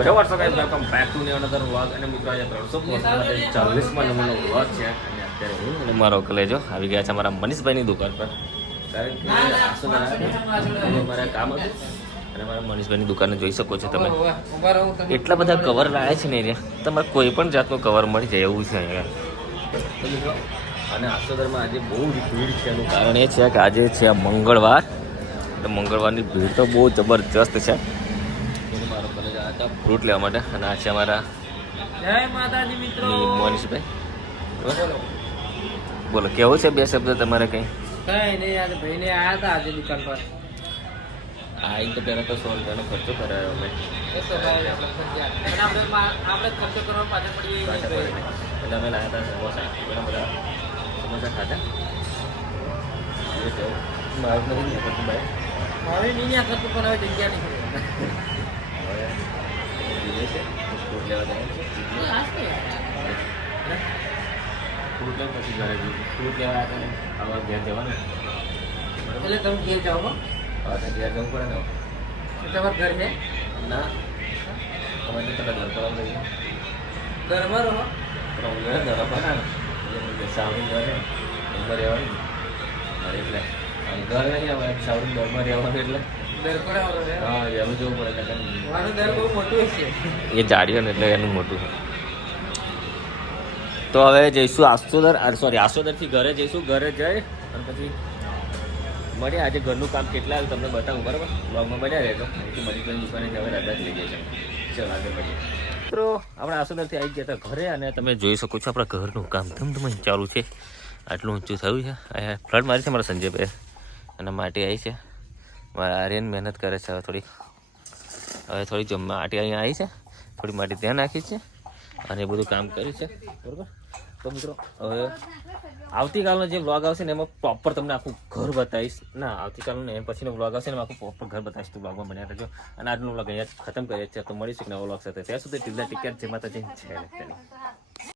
હે WhatsApp guys welcome back to new another vlog અને મિત્રો આજે 340માં નંબરનો વ્લોગ છે અને અત્યારે હું અને મારો કલેજો આવી ગયા છે અમારા મનીષભાઈની દુકાન પર કારણ કે મારા કામ હતું અને મારા મનીષભાઈની દુકાને જોઈ શકો છો તમે એટલા બધા કવર લાવ્યા છે ને અહીંયા તમારે કોઈ પણ જાતનું કવર મળી જાય એવું છે અહીંયા અને આસોદરમાં આજે બહુ જ ભીડ છે એનું કારણ એ છે કે આજે છે મંગળવાર તો મંગળવારની ભીડ તો બહુ જબરજસ્ત છે મારો કોલેજ આવ્યા હતા ફ્રૂટ લેવા માટે અને આ છે અમારા જય માતાજી મિત્રો મનીષભાઈ બોલો કેવું છે બે શબ્દ તમારે કંઈ કઈ નહીં આજે ભાઈને આયા હતા આજે દુકાન પર આવીને તો પહેલાં તો 100 રૂપિયાનો ખર્ચો કરાયો અમે એ તો ભાઈ આપણે ખર્ચો કરવા પાછળ પડી પાછા પડીને એટલે અમે લાવ્યા હતા સમોસા ઘણા બધા સમોસા ખાધા મારું નથી ને કરતું ભાઈ હવે નહીં આ ખર્ચો પણ હવે જગ્યા નહીં હવે બીજે છે ફ્રૂટ લેવા જવાનું છે ફ્રૂટ લેવા પછી ઘરે જઈશું ફ્રૂટ લેવા આવ્યા હતા હવે ઘેર જવાનું એટલે તમે ઘેર જાઓ હો હવે ઘેર જવું પડે ને તમારું ઘર છે ના તમે તો પેલા ઘર પર આવું ઘરમાં રહો પણ હું ઘરે ઘર પર ને સાવરી ઘર છે એમાં રહેવાનું મારે એટલે ઘર નહીં આવે સાવરી ઘરમાં રહેવાનું એટલે ઘર પર આવો છે હા એનું જવું પડે કે મારું ઘર બહુ મોટું છે એ જાડ્યો ને એટલે એનું મોટું તો હવે જઈશું આસોદરથી ઘરે જઈશું ઘરે જઈ અને પછી મળીએ આજે ઘરનું કામ કેટલા આવ્યું તમને બતાવું બરાબર બ્લોગમાં બન્યા રહેજો અહીંથી મનીષભાઈની દુકાને હવે રજા જ લઈ જાય છે ચાલો આગળ મળીએ મિત્રો આપણે આસોદરથી આવી ગયા હતા ઘરે અને તમે જોઈ શકો છો આપણા ઘરનું કામ ધમધમ ચાલુ છે આટલું ઊંચું થયું છે અહીંયા ફ્લડ મારી છે મારા સંજયભાઈ અને માટી આવી છે મારા આર્યન મહેનત કરે છે હવે થોડીક માટી અહીંયા આવી છે થોડી માટી ત્યાં નાખી છે અને એ બધું કામ કર્યું છે બરાબર તો મિત્રો હવે આવતીકાલનો જે વ્લોગ આવશે ને એમાં પ્રોપર તમને આખું ઘર બતાવીશ ના આવતીકાલનો ને પછીનો વ્લોગ આવશે ને એમાં આખું પ્રોપર ઘર બતાવીશ તો વ્લોગમાં બન્યા રહેજો અને આજનો વ્લોગ અહીંયા ખતમ કરીએ છીએ તો મળીશું નવો વ્લોગ સાથે ત્યાં સુધી ટીલા ટિકિટ જે માતાજી છે